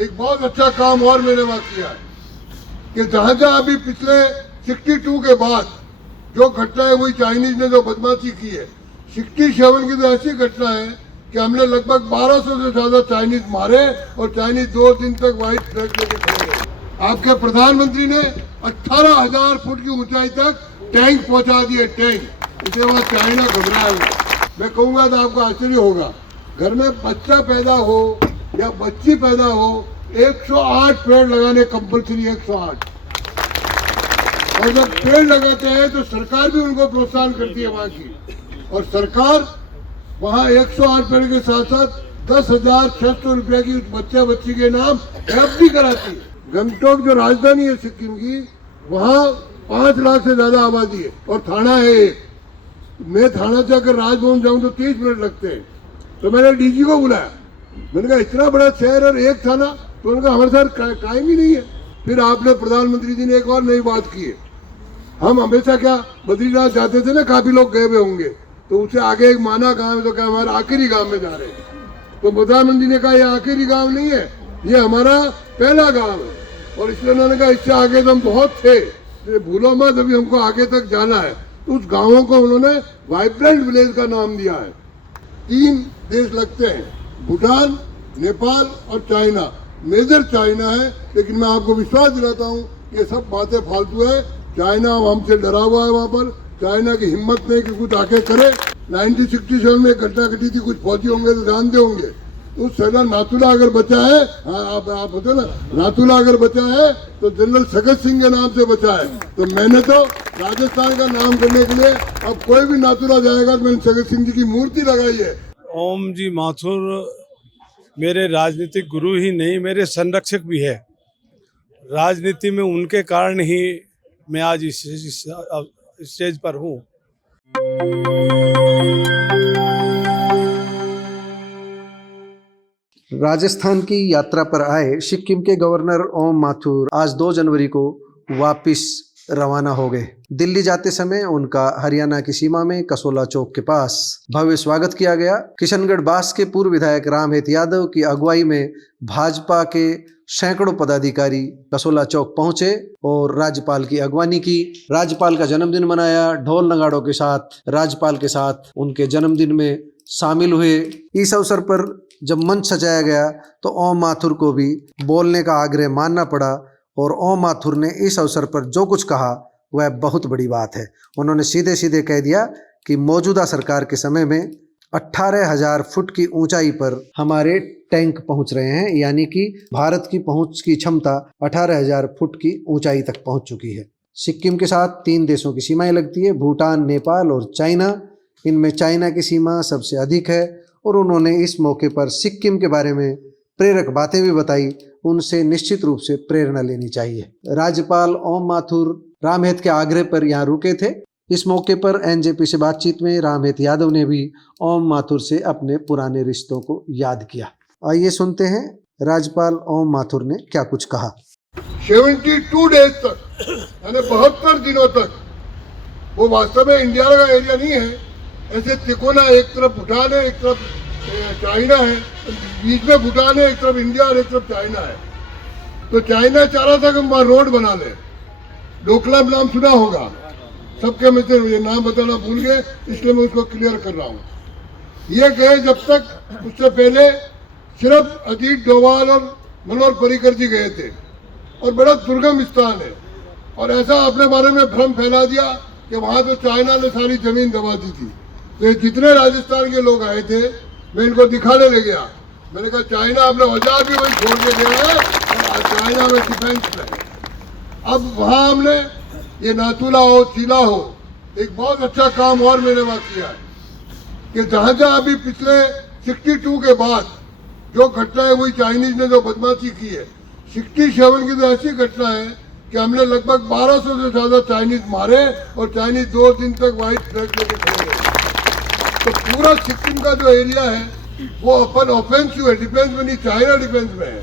एक बहुत अच्छा काम और मैंने वहां किया है कि जहां जहां अभी पिछले 62 के बाद जो घटना है वही चाइनीज ने जो बदमाशी की है, 67 की तो ऐसी घटना है कि हमने लगभग 1200 से ज्यादा चाइनीज मारे और चाइनीज 2 दिन तक व्हाइट फ्लैग लेके खड़े रहे। आपके प्रधानमंत्री ने 18,000 फुट की ऊंचाई तक टैंक पहुंचा दिए, टैंक। इसे वहां चाइना घबराया हुआ। मैं कहूंगा तो आपको आश्चर्य होगा, घर में बच्चा पैदा हो या बच्ची पैदा हो 108 पेड़ लगाने कंपल्सरी, 108। और जब पेड़ लगाते हैं तो सरकार भी उनको प्रोत्साहन करती है वहां की, और सरकार वहां 108 पेड़ के साथ साथ 10,600 रुपए की उस बच्ची के नाम एफडी कराती है। गंगटोक जो राजधानी है सिक्किम की, वहां 5 लाख से ज्यादा आबादी है और थाना है एक। मैं थाना से अगर राजभवन जाऊं तो 30 मिनट लगते हैं। तो मैंने डीजी को बुलाया, मैंने कहा इतना बड़ा शहर और एक थाना, तो उनका हमारे साथ टाइम ही नहीं है। फिर आपने प्रधानमंत्री जी ने एक और नई बात की है, हम हमेशा क्या बद्रीनाथ जाते थे ना, काफी लोग गए हुए होंगे, तो उससे आगे एक माना गांव है, तो क्या हमारे आखिरी गांव में जा रहे हैं। तो प्रधानमंत्री ने कहा ये आखिरी गांव नहीं है, ये हमारा पहला गांव है। और इसलिए उन्होंने कहा इससे आगे तो हम बहुत थे, तो भूलो मत अभी हमको आगे तक जाना है। तो उस गांवों को उन्होंने वाइब्रेंट विलेज का नाम दिया है। 3 देश लगते हैं, भूटान, नेपाल और चाइना। मेजर चाइना है, लेकिन मैं आपको विश्वास दिलाता हूँ ये सब बातें फालतू है। चाइना हमसे डरा हुआ है, वहाँ पर चाइना की हिम्मत नहीं कि कुछ आके करे। 1967 में घटना घटी थी, कुछ फौजी होंगे तो जानते होंगे। तो सरदार नाथुला अगर बचा है, हाँ आप होते ना, नाथुला अगर बचा है तो जनरल सगत सिंह के नाम से बचा है। तो मैंने तो राजस्थान का नाम करने के लिए अब कोई भी नाथुला जाएगा तो मैंने सगत सिंह जी की मूर्ति लगाई है। ओम जी माथुर मेरे राजनीतिक गुरु ही नहीं, मेरे संरक्षक भी है। राजनीति में उनके कारण ही मैं आज इस स्टेज पर हूँ। राजस्थान की यात्रा पर आए सिक्किम के गवर्नर ओम माथुर आज 2 जनवरी को वापस रवाना हो गए। दिल्ली जाते समय उनका हरियाणा की सीमा में कसोला चौक के पास भव्य स्वागत किया गया। किशनगढ़ बास के पूर्व विधायक रामहेत यादव की अगुवाई में भाजपा के सैकड़ों पदाधिकारी कसोला चौक पहुंचे और राज्यपाल की अगवानी की। राज्यपाल का जन्मदिन मनाया, ढोल नगाड़ों के साथ राज्यपाल के साथ उनके जन्मदिन में शामिल हुए। इस अवसर पर जब मंच सजाया गया तो ओम माथुर को भी बोलने का आग्रह मानना पड़ा, और ओम माथुर ने इस अवसर पर जो कुछ कहा वह बहुत बड़ी बात है। उन्होंने सीधे सीधे कह दिया कि मौजूदा सरकार के समय में 18,000 फुट की ऊंचाई पर हमारे टैंक पहुंच रहे हैं, यानी कि भारत की पहुंच की क्षमता 18,000 फुट की ऊंचाई तक पहुंच चुकी है। सिक्किम के साथ 3 देशों की सीमाएं लगती है, भूटान, नेपाल और चाइना। इनमें चाइना की सीमा सबसे अधिक है, और उन्होंने इस मौके पर सिक्किम के बारे में प्रेरक बातें भी बताई। उनसे निश्चित रूप से प्रेरणा लेनी चाहिए। राज्यपाल ओम माथुर रामहेत के आग्रह पर यहाँ रुके थे। इस मौके पर एनजेपी से बातचीत में रामहेत यादव ने भी ओम माथुर से अपने पुराने रिश्तों को याद किया। आइए सुनते हैं राज्यपाल ओम माथुर ने क्या कुछ कहा। 72 डेज तक, यानी 72 दिनों तक, वो वास्तव में इंडिया का एरिया नहीं है। ऐसे तिकोना, एक तरफ भूटान है, एक तरफ चाइना है, बीच में भूटान है, एक तरफ इंडिया और एक तरफ चाइना है। तो चाइना चाह रहा था कि वहाँ रोड बना ले। डोकलाम नाम सुना होगा सबके, में से ये नाम बताना भूल गए, इसलिए मैं उसको क्लियर कर रहा हूँ। ये गए जब तक, उससे पहले सिर्फ अजीत डोभाल और मनोहर पर्रिकर जी गए थे, और बड़ा दुर्गम स्थान है। और ऐसा अपने बारे में भ्रम फैला दिया कि वहाँ तो चाइना ने सारी जमीन दबा दी थी। तो ये जितने राजस्थान के लोग आए थे, मैं इनको दिखाने ले गया। मैंने कहा चाइना अपने औजार भी वही छोड़ के गया है, और चाइना में डिफेंस में। अब वहाँ हमने ये नाथुला हो, चीला हो, एक बहुत अच्छा काम और मैंने वहाँ किया है कि जहाँ जहाँ अभी पिछले 62 के बाद जो घटना है वही चाइनीज ने जो बदमाशी की है, 67 की तो ऐसी घटना है कि हमने लगभग 1200 से ज्यादा चाइनीज मारे और चाइनीज 2 दिन तक व्हाइट फ्लैग लेके खड़े रहे। तो पूरा सिक्किम का जो एरिया है वो अपन ऑफेंसिव है, डिफेंस में नहीं, चाइना डिफेंस में है।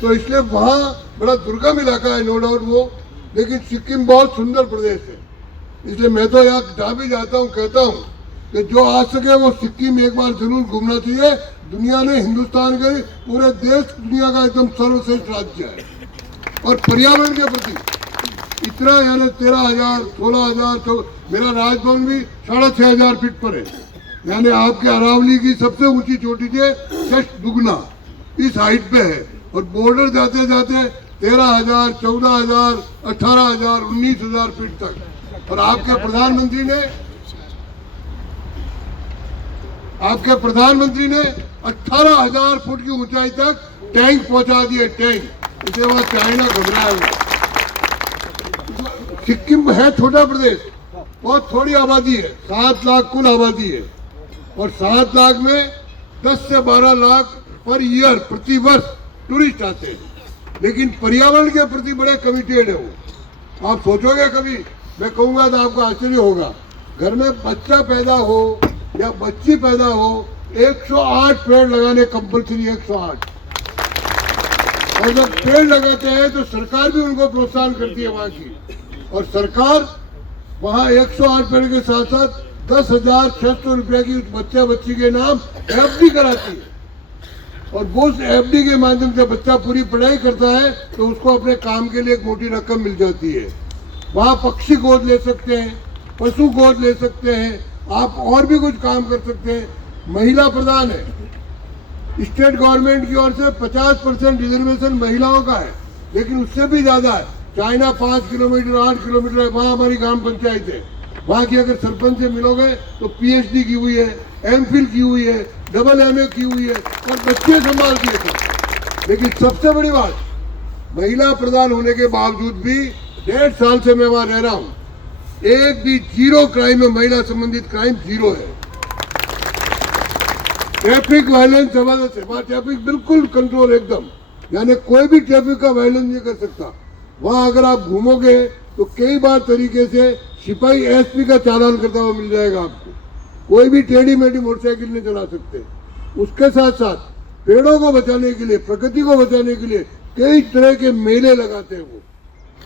तो इसलिए वहाँ बड़ा दुर्गम इलाका है, नो डाउट वो, लेकिन सिक्किम बहुत सुंदर प्रदेश है। इसलिए मैं तो यहाँ जहाँ भी जाता हूँ कहता हूँ कि जो आ सके वो सिक्किम एक बार जरूर घूमना चाहिए। दुनिया ने हिंदुस्तान के पूरे देश दुनिया का एकदम सर्वश्रेष्ठ राज्य है। और पर्यावरण के प्रति इतना यानी 13,000 16,000 तो मेरा राजभवन भी 6,500 फीट पर है, यानी आपके अरावली की सबसे ऊंची चोटी से जस्ट दुगना इस हाइट पे है। और बॉर्डर जाते जाते 13,000 14,000 18,000 19,000 फीट तक। और आपके प्रधानमंत्री ने 18,000 फुट की ऊंचाई तक टैंक पहुंचा दिए, टैंक। इसके बाद चाइना घबराया हुआ। सिक्किम है छोटा प्रदेश, बहुत थोड़ी आबादी है, 7 लाख कुल आबादी है। और 7 लाख में 10 से 12 लाख पर ईयर प्रति वर्ष टूरिस्ट आते हैं, लेकिन पर्यावरण के प्रति बड़े कमिटेड है वो। आप सोचोगे कभी, मैं कहूँगा तो आपको आश्चर्य होगा, घर में बच्चा पैदा हो या बच्ची पैदा हो 108 पेड़ लगाने कंपल्सरी, 108। और जब पेड़ लगाते हैं तो सरकार भी उनको प्रोत्साहन करती है वहाँ की। और सरकार वहाँ 108 पेड़ के साथ साथ 10,600 रुपये की बच्चा बच्ची के नाम FD कराती है। और वो FD के माध्यम से बच्चा पूरी पढ़ाई करता है तो उसको अपने काम के लिए एक मोटी रकम मिल जाती है। वहाँ पक्षी गोद ले सकते हैं, पशु गोद ले सकते हैं, आप और भी कुछ काम कर सकते हैं। महिला प्रधान है, स्टेट गवर्नमेंट की ओर से 50% रिजर्वेशन महिलाओं का है, लेकिन उससे भी ज्यादा है। चाइना 5 किलोमीटर 8 किलोमीटर है, वहाँ हमारी ग्राम पंचायत है। वहाँ की अगर सरपंच से मिलोगे तो PhD की हुई है, MPhil की हुई है, MA की हुई है और बच्चे संभालती है सब। लेकिन सबसे बड़ी बात, महिला प्रधान होने के बावजूद भी 1.5 साल से मैं वहाँ रह रहा हूँ, एक भी जीरो क्राइम है, महिला संबंधित क्राइम जीरो है। ट्रैफिक वायलेंस जबरदस्त है, ट्रैफिक बिल्कुल कंट्रोल एकदम, यानी कोई भी ट्रैफिक का वायलेंस नहीं कर सकता। वहाँ अगर आप घूमोगे तो कई बार तरीके से सिपाही SP का चालान करता हुआ मिल जाएगा आपको। कोई भी टेढ़ी मेढ़ी मोटरसाइकिल नहीं चला सकते। उसके साथ साथ पेड़ों को बचाने के लिए, प्रकृति को बचाने के लिए कई तरह के मेले लगाते हैं वो।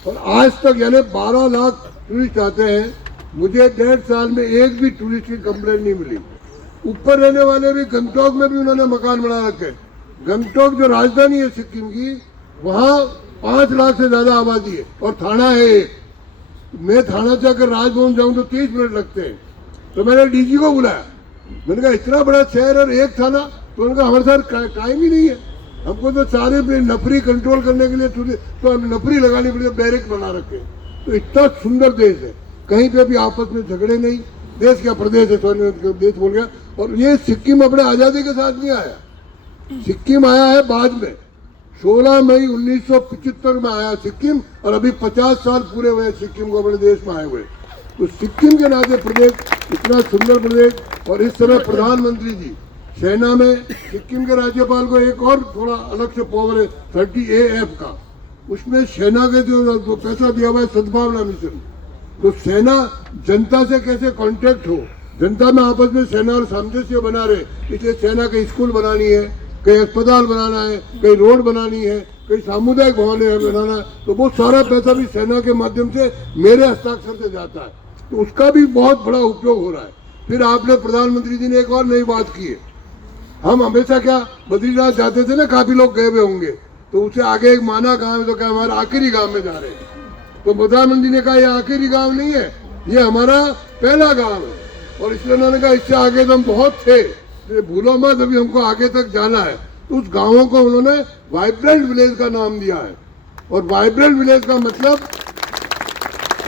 और आज तक यानी 12 लाख टूरिस्ट आते हैं, मुझे 1.5 साल में एक भी टूरिस्ट की कंप्लेंट नहीं मिली। ऊपर रहने वाले भी, गंगटोक में भी उन्होंने मकान बना रखे। गंगटोक जो राजधानी है सिक्किम की, वहाँ 5 लाख से ज्यादा आबादी है और थाना है एक। मैं थाना से अगर राजभवन जाऊँ तो 30 मिनट लगते हैं। तो मैंने DG को बुलाया, मैंने कहा इतना बड़ा शहर और एक थाना, तो उनका हमारे साथ टाइम ही नहीं है, हमको तो सारे नफरी कंट्रोल करने के लिए तो हम नफरी लगानी पड़ी, बैरिक बना रखे। तो इतना सुंदर देश है, कहीं पे भी आपस में झगड़े नहीं। देश का प्रदेश है, सॉरी देश बोल गया। और ये सिक्किम अपने आज़ादी के साथ नहीं आया, सिक्किम आया है बाद में। 16 मई 1975 में आया सिक्किम, और अभी 50 साल पूरे हुए सिक्किम को अपने देश में आए हुए। तो सिक्किम के नाते प्रदेश इतना सुंदर प्रदेश। और इस समय प्रधानमंत्री जी सेना में, सिक्किम के राज्यपाल को एक और थोड़ा अलग से पावर है 30AF का, उसमें सेना के जो पैसा दिया हुआ है सद्भावना मिशन। तो सेना जनता से कैसे कांटेक्ट हो, जनता में आपस में सेना और सामंजस्य बना रहे, इसलिए सेना के स्कूल बनानी है, कहीं अस्पताल बनाना है, कहीं रोड बनानी है, कहीं सामुदायिक भवन बनाना है, तो वो सारा पैसा भी सेना के माध्यम से मेरे हस्ताक्षर से जाता है। तो उसका भी बहुत बड़ा उपयोग हो रहा है। फिर आपने प्रधानमंत्री जी ने एक और नई बात की है, हम हमेशा क्या बद्रीनाथ जाते थे ना, काफी लोग गए हुए होंगे, तो उससे आगे एक माना गांव है, तो क्या हमारे आखिरी गांव में जा रहे हैं। तो प्रधानमंत्री ने कहा ये आखिरी गांव नहीं है, ये हमारा पहला गांव है। और इसलिए उन्होंने कहा इससे आगे तो हम बहुत थे, भूलो मत, अभी हमको आगे तक जाना है। तो उस गांवों को उन्होंने वाइब्रेंट विलेज का नाम दिया है। और वाइब्रेंट विलेज का मतलब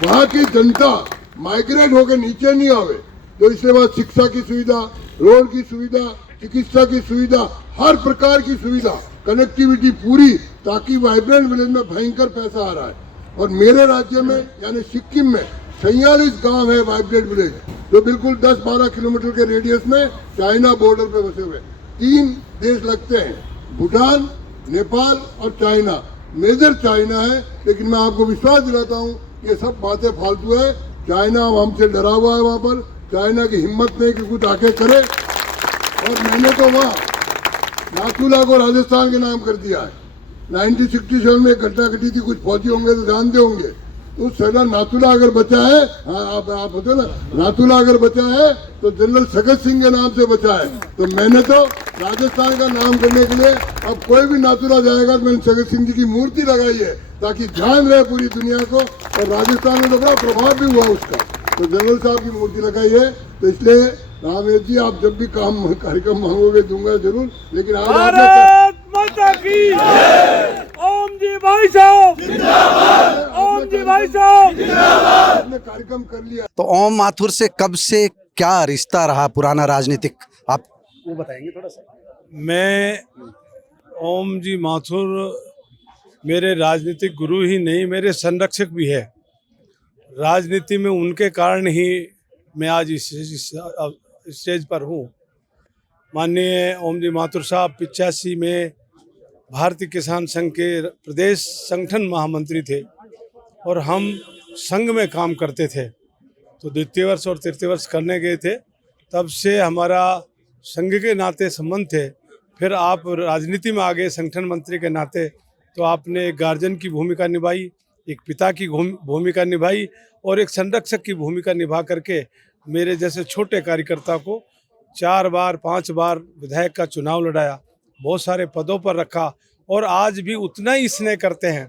वहाँ की जनता माइग्रेट होकर नीचे नहीं आवे। तो इसके बाद शिक्षा की सुविधा, रोड की सुविधा, चिकित्सा की सुविधा, हर प्रकार की सुविधा, कनेक्टिविटी पूरी, ताकि वाइब्रेंट विलेज में भयंकर पैसा आ रहा है। और मेरे राज्य में यानी सिक्किम में 46 गांव है वाइब्रेंट विलेज, जो बिल्कुल 10-12 किलोमीटर के रेडियस में चाइना बॉर्डर पे बसे हुए। 3 देश लगते हैं, भूटान, नेपाल और चाइना। मेजर चाइना है, लेकिन मैं आपको विश्वास दिलाता हूँ ये सब बातें फालतू है। चाइना हमसे डरा हुआ है, वहाँ पर चाइना की हिम्मत नहीं कि कुछ आके करे। और मैंने तो वहाँ नाथुला को राजस्थान के नाम कर दिया है। 1967 में घटना घटी थी, कुछ फौजी होंगे तो जानते होंगे। तो सरदार नाथूला अगर बचा है, हाँ आप बताओ ना, नाथूला अगर बचा है तो जनरल सगत सिंह के नाम से बचा है। तो मैंने तो राजस्थान का नाम करने के लिए अब कोई भी नाथूला जाएगा तो मैंने सगत सिंह जी की मूर्ति लगाई है ताकि ध्यान रहे पूरी दुनिया को, और राजस्थान में तो बड़ा प्रभाव भी हुआ उसका। तो जनरल साहब की मूर्ति लगाई है। तो इसलिए रामेश जी आप जब भी कार्यक्रम मांगोगे दूंगा जरूर, लेकिन आज भारत माता की ओम जी भाई साहब जिंदाबाद, ओम जी भाई साहब आपने कार्यक्रम कर लिया। तो ओम माथुर से कब से क्या रिश्ता रहा पुराना राजनीतिक, आप वो बताएंगे थोड़ा सा? मैं ओम जी माथुर मेरे राजनीतिक गुरु ही नहीं, मेरे संरक्षक भी है। राजनीति में उनके कारण ही मैं आज इस स्टेज पर हूँ। माननीय ओम जी माथुर साहब 85 में भारतीय किसान संघ के प्रदेश संगठन महामंत्री थे और हम संघ में काम करते थे। तो द्वितीय वर्ष और तृतीय वर्ष करने गए थे, तब से हमारा संघ के नाते संबंध थे। फिर आप राजनीति में आ गए संगठन मंत्री के नाते, तो आपने एक गार्जियन की भूमिका निभाई, एक पिता की भूमिका निभाई और एक संरक्षक की भूमिका निभा करके मेरे जैसे छोटे कार्यकर्ता को 4 बार 5 बार विधायक का चुनाव लड़ाया, बहुत सारे पदों पर रखा और आज भी उतना ही स्नेह करते हैं।